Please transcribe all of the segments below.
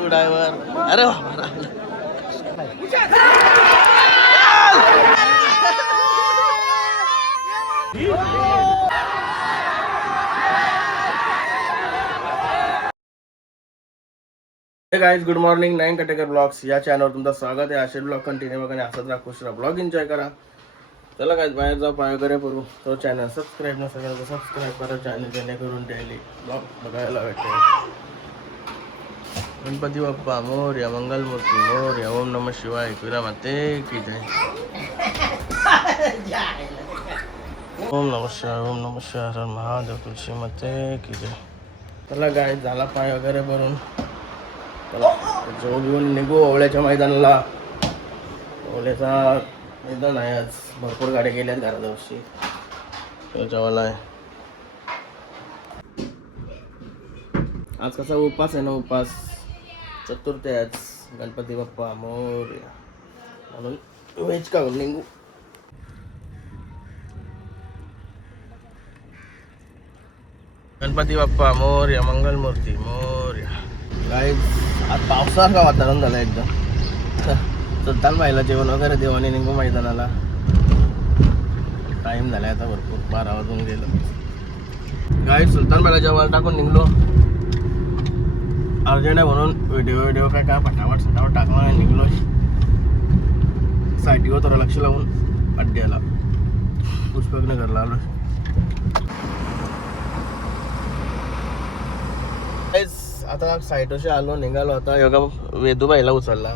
तू driver. अरे guys, good morning. 9 Katekar blogs या चॅनलवर तुमचं स्वागत आहे. असे ब्लॉग कंटिन्यू बघा आणि असंच राहा, खुश राहा, ब्लॉग एन्जॉय करा. चला गाइस, बाहेर जाऊ, पाय वगैरे करू. तो चॅनल सबस्क्राईब नसेल तर सबस्क्राईब करा चॅनल, जेणेकरून डेली ब्लॉग बघायला भेटेल. गणपती बाप्पा मोरया, मंगलमूर्ती मोरया, ओम नमः शिवाय, तुला माते की जय. ओम नमः शिवाय, ओम नमः शिवाय, हर महादेव, तुळशी माते की जय. चला गाइस, झाला पाय वगैरे भरून. चला जो घेऊन निघू ओवळ्याच्या मैदानाला. ओवळ्याचा मैदान आहे, आज भरपूर गाड्या गेल्यात घराजवळशी. त्याच्यावाला आहे आज. कसा उपास आहे ना, उपास चतुर्थी आहे आज. गणपती बाप्पा मोरया म्हणून व्हेज खाऊन निघू. गणपती बाप्पा मोरया, मंगलमूर्ती मोरया. गाईज, आज पावसासारखं वातावरण झालं एकदम. सुलतान बाईला जेवण वगैरे देऊ आणि निघू मैदानाला. टाईम झाला आता भरपूर, 12 वाजून गेलं. गाईज, सुलतान बाईला जेवण टाकून निघलो. अर्जंट आहे म्हणून व्हिडिओ काय फटाफट टाकलो आणि निघलो. साईटीवर थोडं लक्ष लावून अड्ड्याला पुष्पकनगरला आलो. आता साईटोशी आलो, निघालो. आता योगा वेदूबाईला उचलला.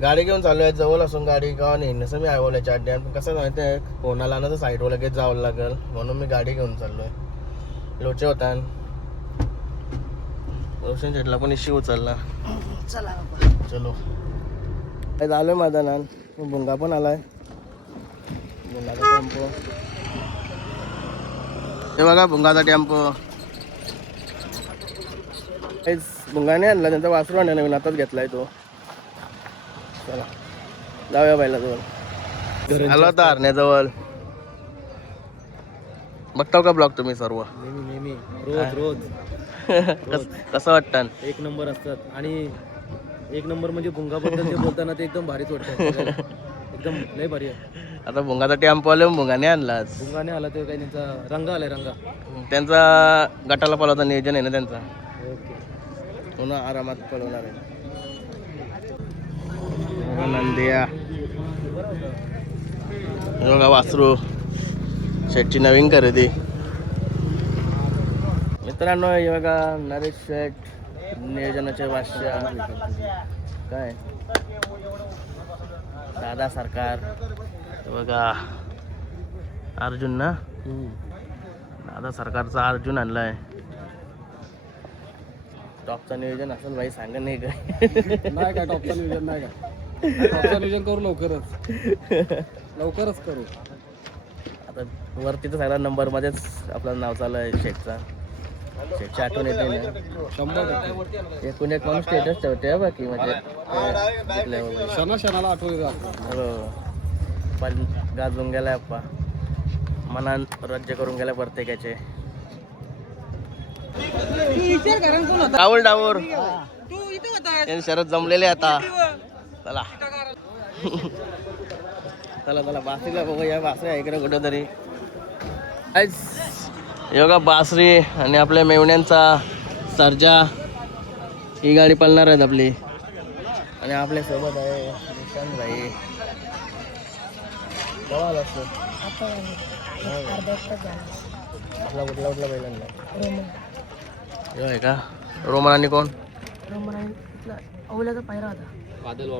गाडी घेऊन चालू आहे. जवळ असून गाडी का नेहमीच मी आयवल्याच्या अड्ड्यात. कसं माहिती आहे, कोणाला ना तर साईटवर लगेच जावं लागेल म्हणून मी गाडी घेऊन चाललोय. लोचे होता रोशन शेटला पण इश्यू उचलला. चलो झालोय मैदानात. भुंगा पण आलाय. भुंगाचा टेम्पो हे बघा, भुंगाचा टेम्पो. भुंगाने आणला, त्यांचा वासरू आणला नवीन, आताच घेतलाय तो. चला जाऊया बायला जवळ. आलो आता हरण्याजवळ. बघताव का ब्लॉग तुम्ही सर्व? नेहमी रोज कसं वाटतं? एक नंबर असतात. आणि एक नंबर म्हणजे भुंगाबद्दल ते बोलताना ते एकदम भारीच वाटतं. एकदम लय भारी आहे. आता भुंगाचा टेम्पो आलो, भुंगाने आणला. भुंगाने आला ते काही त्यांचा रंग आलाय. रंगा त्यांचा गटाला पळवता नियोजन आहे ना त्यांचा. ओके, पुन्हा आरामात पळवणार आहे. नंदिया बघा, वासरू शेटची नवीन खरेदी. मित्रांनो, हे बघा नरेश शेट, नियोजनाचे बादशाह. काय दादा सरकार. बघा अर्जुन ना, दादा सरकारचा अर्जुन आणलाय. टॉपचं नियोजन असेल भाई, सांगा नाही काय? नाही काय टॉपचं नियोजन नाही काय? टॉपचं नियोजन करू लवकरच करू. आता वरती तर सगळ्या नंबरमध्येच आपलं नाव चालू आहे शेटचा. शेटची आठवण येते ना 100%. एकूण एक माणूस स्टेटस ठेवते बाकी म्हणजे क्षणाला आठवण. हो, पण गाजून गेलाय अप्पा, मनान राज्य करून गेला प्रत्येकाचे. डाऊर डाऊर शरद जमलेले आता. चला चला चला बासरीला बघूया. बासरी आहे इकडे कुठं तरी. योगा बासरी आणि आपल्या मेवण्यांचा सर्जा ही गाडी पळणार आहेत आपली. आणि आपल्या सोबत आहे निशांत भाई. बघाल असतो आपला कुठला कुठला पहिल्यांदा यो आहे का? रोमन आणि कोण? ओवल्याचा पायरा होता. बादल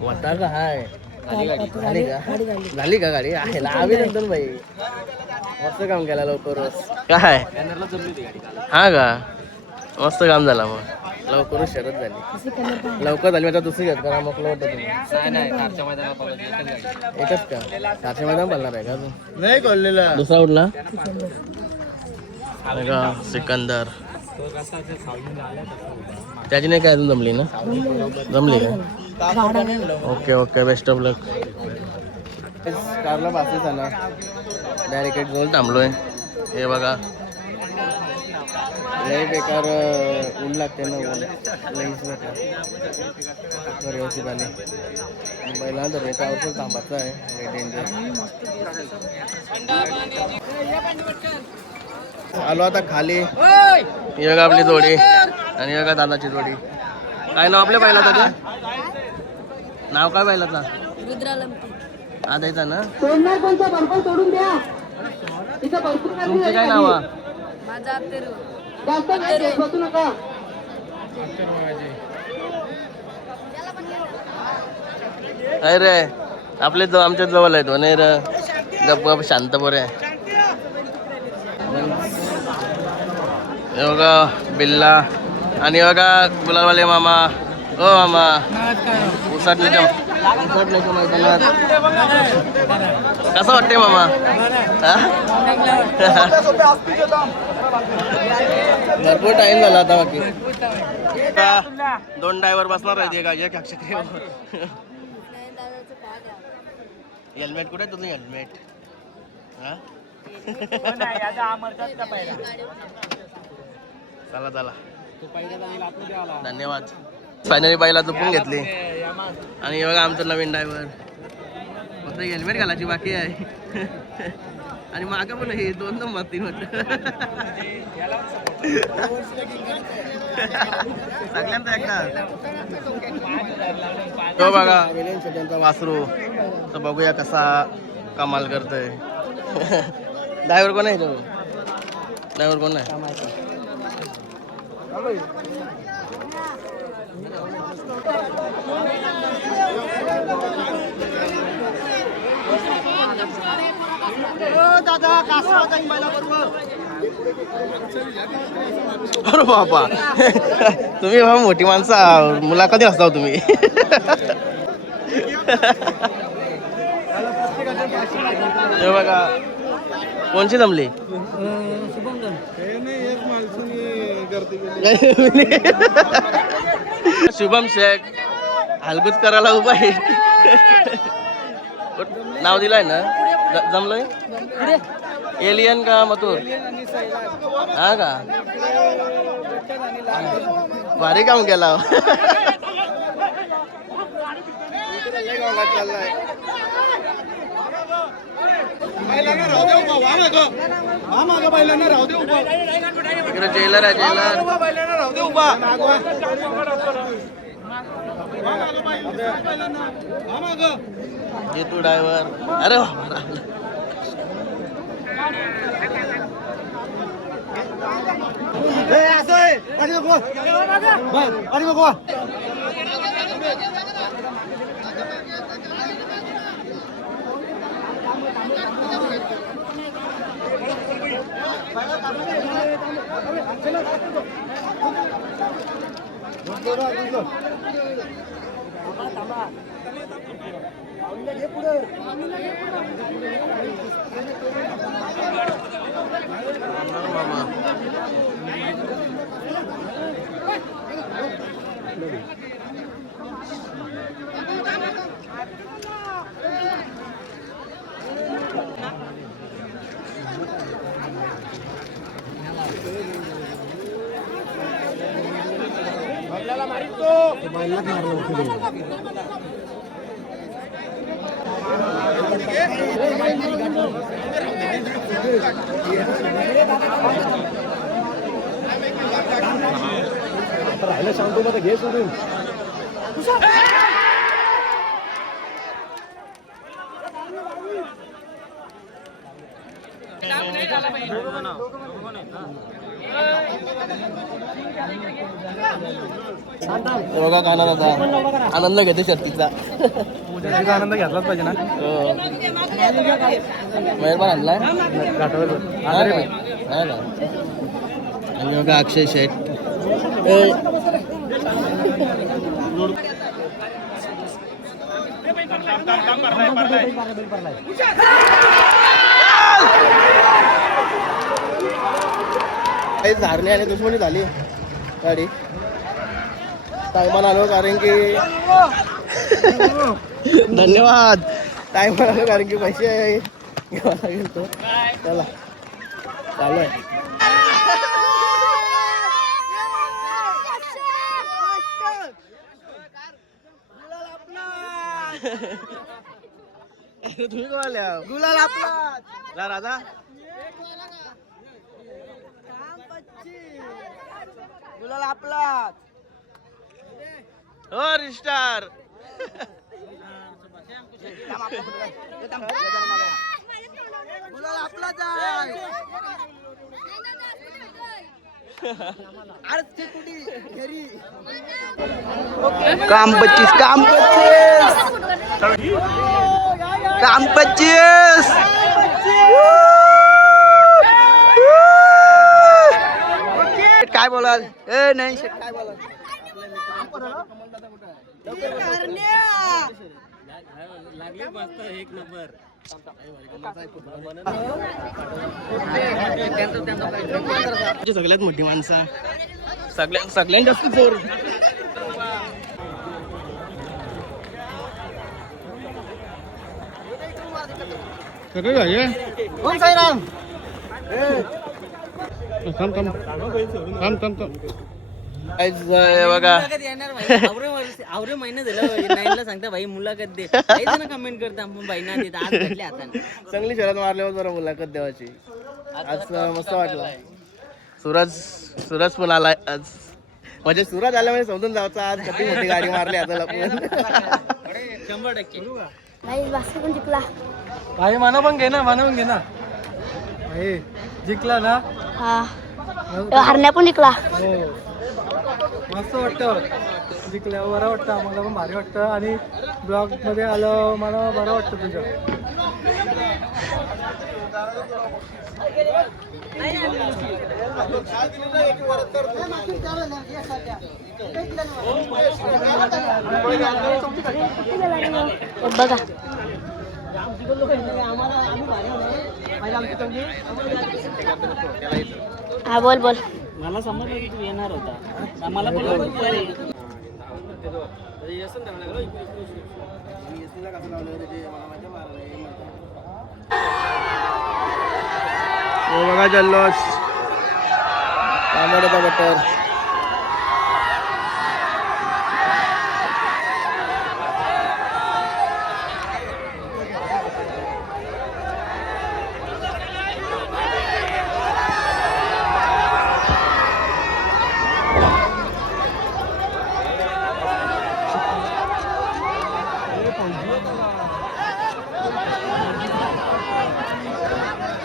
वाटा का हाय. झाली का गाडी? आहे अभिनंदन भाई, मस्त काम केला लवकरच. काय हा का? मस्त काम झाला. मग लवकरच शरद झाली. लवकर झाली आता दुसरी घेत करा. मग वाटत तुम्ही एकच का? 400 मैदान पडणार आहे का अजून? नाही कळलेला. दुसरा उठला सिकंदर. त्याची नाही काय अजून जमली ना? जमली का? Okay okay, best of luck. कारला बासरी झाला. डायरेक्ट गोल थांबलोय. हे बघा लय बेकार ऊन लागते ना, ऊन लईच बेकार व्यवस्थित आली. बैलांना तर त्यावर थांबायचं आहे, लय डेंजर. आलो आता खाली. योगा आपली जोडी आणि योगा दादाची जोडी. काय नाव आपल्या बैलाचं ते? नाव काय बैलाचा? आदायचा ना. तुमचं काय नाव आहे? अरे आपले आमच्या जवळ आहेत हो. नाही रे गप्प शांत बरे. बघा बिल्ला आणि बघा गुलालवाले मामा. ओ मामा उसाटण्याच्या मैदानात कसं वाटतंय मामा? भरपूर टाइम झाला आता. बाकी दोन ड्रायव्हर बसणार आहे का? एक हेल्मेट कुठे तुझं? हेल्मेट चला चला धन्यवाद. फायनली बाईला झोपून घेतली. आणि बघा आमचं नवीन ड्रायव्हर. फक्त हेल्मेट घालायची बाकी आहे. आणि मागं पण हे 2 नंबर 3 होत सगळ्यांचा एकदा. तो बघा त्यांचा वासरू. तर बघूया कसा कमाल करतोय. ड्रायव्हर कोण आहे? तो ड्रायव्हर कोण आहे? अरे बाबा तुम्ही मोठी माणसं मुलाखती असता तुम्ही. हे बघा कोणची जमली? शुभम शेख हलगुच करायला उभा आहे. नाव दिलंय ना? जमलंय? एलियन का मथुर? हा का? भारी काम केला. इकडे जेलर आहे. जेतू ड्रायव्हर. अरे सांगतो मग घे सोडून. बघा गाणार आता आनंद घेते शर्तीचा. आनंद घेतलाच पाहिजे ना. मयूर पण आणलाय. आणि बघा अक्षय शेठ. झारणे आणि दुश्मनी झाली गाडी. टायमाला आलो कारण की धन्यवाद. टायमाला आलो कारण की पैसे घ्यावा लागेल. तो चला चालू आहे. तुम्ही कोणाला गुलाल आपला ला राजा गुलाल आपला हो रिस्टार गुलाल आपलाच आहे काम 25 काम 25 काय बोलाल ए नाही शेट काय बोलाल लागले मस्त एक नंबर सगळ्यात मोठी माणसं सगळ्यात जास्त जोर कोण साईराम बघा आवरे महिना झाला नाईनला सांगता भाई मुलाखत दे कमेंट करता बाईना देत आज भेटले आता चांगली शरद मारल्यावर जरा मुलाखत द्यावाची आज मस्त वाटलं सूरज पण आलाय आज म्हणजे सूरज आल्यामुळे समजून जायचं आज किती मोठी गाडी मारली आता लपून 100% भाई मानवून घे ना भाई जिंकला ना हा हरण्या पण निघला हो मस्त वाटतं जिंकल्यावर बरं वाटतं आम्हाला पण भारी वाटतं आणि ब्लॉग मध्ये आलं मला बरं वाटतं तुझं बघा हा बोल मला समजलं की तू येणार होता मला पण बघा जल्लोष तांबड्याचा बटर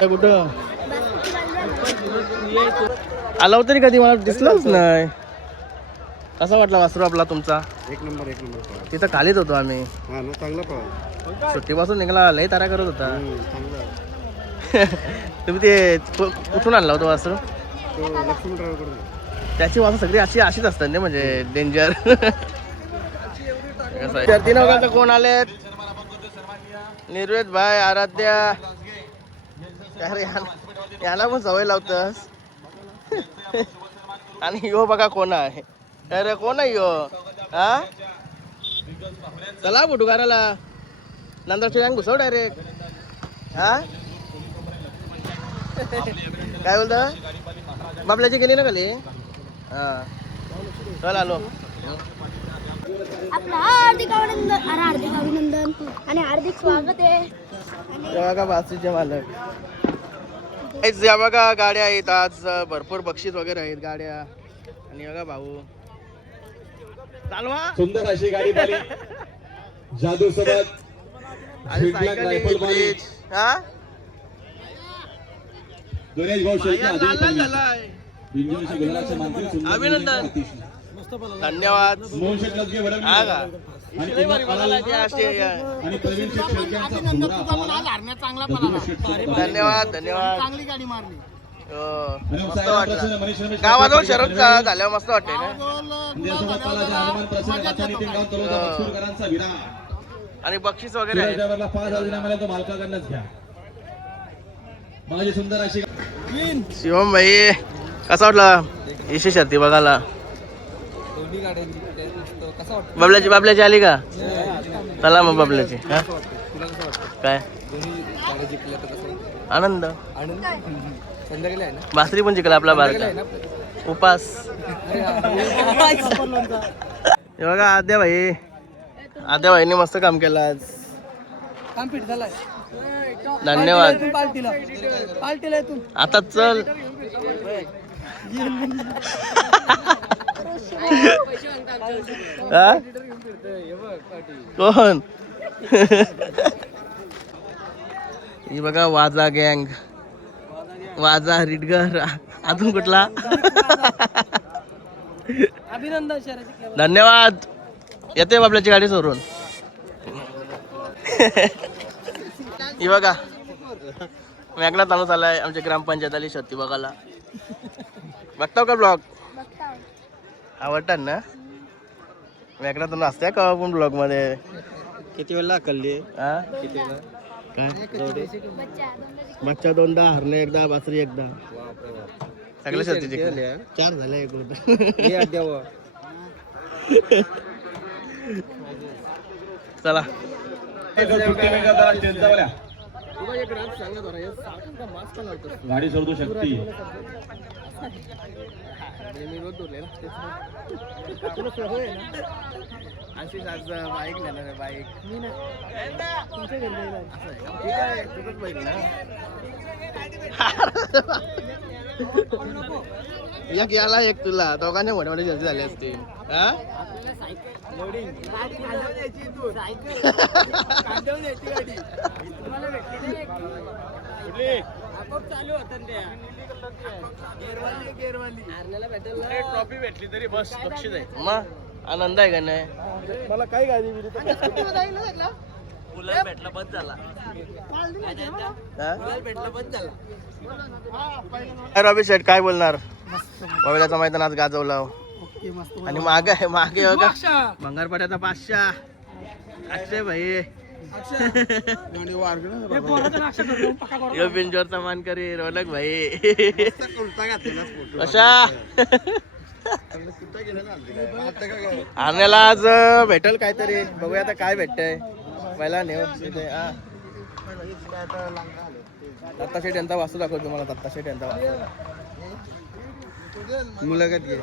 कुठं आला होता कधी मला दिसलंच नाही कसा वाटला वासरू आपला तुमचा एक नंबर तिथं खालीच होतो आम्ही हा ना चांगला पळा सुट्टीपासून निघाला लय तारा करत होता तुम्ही ते कुठून आणला होता वासरू लक्ष्मण ड्रायव्हर करून त्याची वासरू सगळी अशीच असतात ना म्हणजे डेंजर शर्तीनं कोण आलेत निर्वेद भाई आराध्या अरे याला पण सवय लावतस आणि यो बघा कोण आहे अरे कोण आहे यो हा चला फोटो काढायला नंतर घुसव डायरेक्ट हा काय बोलत बाबल्याची गेली ना खाली हा चल आलो आपलं हार्दिक अभिनंदन आणि हार्दिक स्वागत आहे बघा बासूचे मालक या बघा गाड्या आहेत आज भरपूर बक्षीस वगैरे आहेत गाड्या आणि बघा भाऊ चालवा सुंदर अशी गाडी पाहिली जादू सोबत आणि सायकल हा गणेश भाऊ शेळके झालाय बिंजोरच्या गुलाबाचे मानकरी सुंदर अभिनंदन धन्यवाद मोहन शेठ लगे वडम हा का आणि प्रवीण शेठ शेळके यांचा धन्यवाद चांगली गाडी मारली मस्त वाटलं गावाजवळ शरद झाल्यावर मस्त वाटते ना आणि बक्षीस वगैरे आहे. 5,000 दिला तो मालकाकडनंच घ्या माझी सुंदर अशी शिवम भाई कसा वाटला इशी शर्ती बघायला बाबल्याची आली का चला मग बाबल्याची काय आनंद बासरी पण जिंकला आपला भारत उपास हे बघा आद्या भाई आद्या भाईने मस्त काम केलं आज. काम फिट झालाय. धन्यवाद. पार्टीला इथून आता चल. हा? कोण? ही बघा वाजा गँग, वाजा रिडगर. अजून कुठला? अभिनंदन शहराचे. धन्यवाद. येते बाबल्याची गाडी सोडून. ही बघा मेघना तानू चाललाय आमच्या ग्रामपंचायत आली शक्ती बघायला. बघताव का ब्लॉग? आवडतात ना? मेघना तानू असते का पण ब्लॉग मध्ये? किती वेळा कल्ली बच्चा दोनदा, हरणे एकदा, बासरी एकदा. सगळ्या शर्ती 4 झाल्या एक चला. गाडी सोडू शकती. बाईक नेणार आहे बाईक. एक याला एक तुला, दोघांच्या मोठ्या मोठ्या जल्दी झाले असते. ट्रॉफी भेटली तरी बस बक्षीस आहे. मग आनंद आहे का नाही? मला काय गाडी भेटला बस झाला. रवी शेठ काय बोलणार? बघल्याचं मैदान आज गाजवला. आणि मागे मागे बघा भंगारपाट्याचा 500 अक्षय भाई. यो बिंजोरचा मानकरी रोलक भाई. कशा आणायला आज भेटल काहीतरी. बघूया आता काय भेटतंय. पहिला नेऊ दत्ता शेठ यांचा वास्तू दाखवतो तुम्हाला. दत्ता शेठ यांचा मुलाखत घे.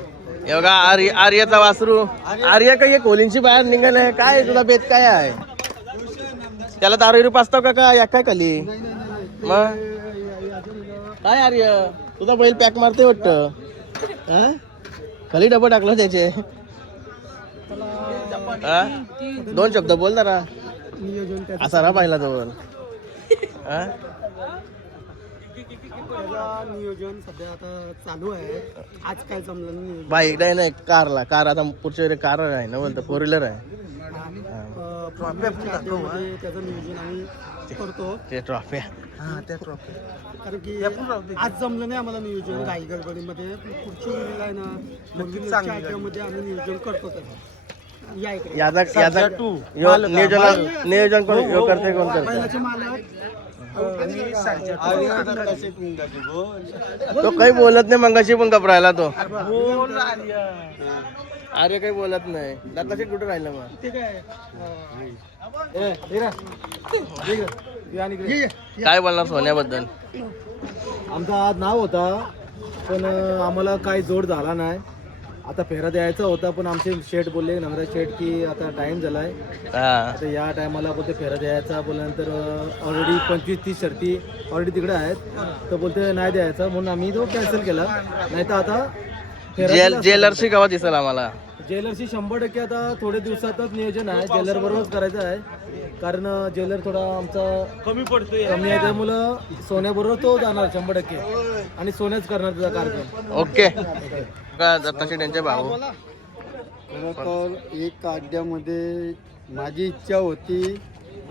बघा आर्यचा वासरू. आर्य काही कोलींची बाहेर निघाले. काय तुझा बेत काय आहे? त्याला दारू पाचताव का या काय खाली? मग काय आर्य तुझा बैल पॅक मारते वाटतं. खाली डबा टाकलं त्याचे. 2 शब्द बोल जरा. असा रा पाहिला जवळ. नियोजन सध्या आता चालू आहे. आज काय जमलं नाही. बाईक नाही कारला. कार आता पुढच्या वेळी कार आहे ना बोलतो 4 व्हीलर आहे. त्याचं नियोजन आम्ही करतो. ते ट्रॉफी कारण की आज जमलं नाही आम्हाला नियोजन काही गडबडीमध्ये. पुढची वेळेला आहे ना मध्ये आम्ही नियोजन करतो त्याचं. या इकडे नियोजन कोण करते? कोण करते? बैलाचे मालक तो काही बोलत नाही. मंगाशी पण घबरायला तो. अरे काही बोलत नाही. दत्ता शेठ कुठे राहिलं मग? ते काय काय बोलणार सोन्याबद्दल? आमचा आज नाव होता पण आम्हाला काही जोड झाला नाही. आता फेरा द्यायचा होता पण आमचे शेठ बोलले नम्रता शेठ की आता टाइम झालाय. आता या टायमाला बोलते फेरा द्यायचा. बोलल्यानंतर ऑलरेडी 25-30 शर्ती ऑलरेडी तिकडे आहेत. तर बोलते नाही द्यायचा म्हणून आम्ही तो कॅन्सल केला. नाही तर आता जेलरशी गावात दिसेल आम्हाला. जेलरशी 100% आता थोड्या दिवसातच नियोजन आहे. जेलर बरोबरच करायचं आहे. कारण जेलर थोडा आमचा कमी आहे त्यामुळं सोन्याबरोबर तो जाणार 100% आणि सोन्याच करणार त्याचा कार्यक्रम. ओके. दत्ता शेठ यांचे भाऊ. तर एक अड्ड्यामध्ये माझी इच्छा होती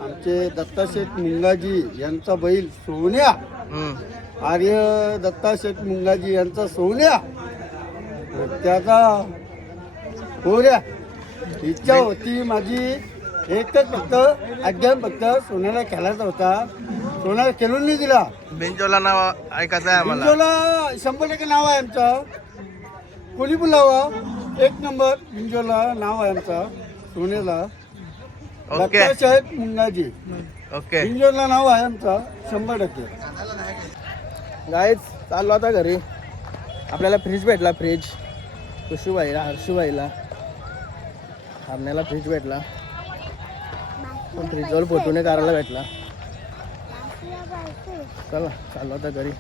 आमचे दत्ताशेठ मुंगाजी यांचा बैल सोन्या. आर्य दत्ताशेठ मुंगाजी यांचा सोन्या त्याचा पोऱ्या. इच्छा होती माझी एकच फक्त अड्ड्यात फक्त सोन्याला खेळायचा होता. सोन्याला खेळून नाही दिला. बिंजोला नाव ऐकायचं आहे आम्हाला. बिंजोला 100% नाव आहे आमचं. कोणी पण लावा 1 नंबर बिंजोला नाव आहे आमचा सोन्याला. Okay Dattasheth Mungaji okay. बिंजोला नाव आहे आमचा 100%. गाईच चाललो आता घरी. आपल्याला फ्रीज भेटला. फ्रीज खुशूबाईला हर्षूबाईला हरण्याला फ्रीज भेटला. पण रिझॉल्व फोटोने करायला भेटला. चला चालू आता घरी.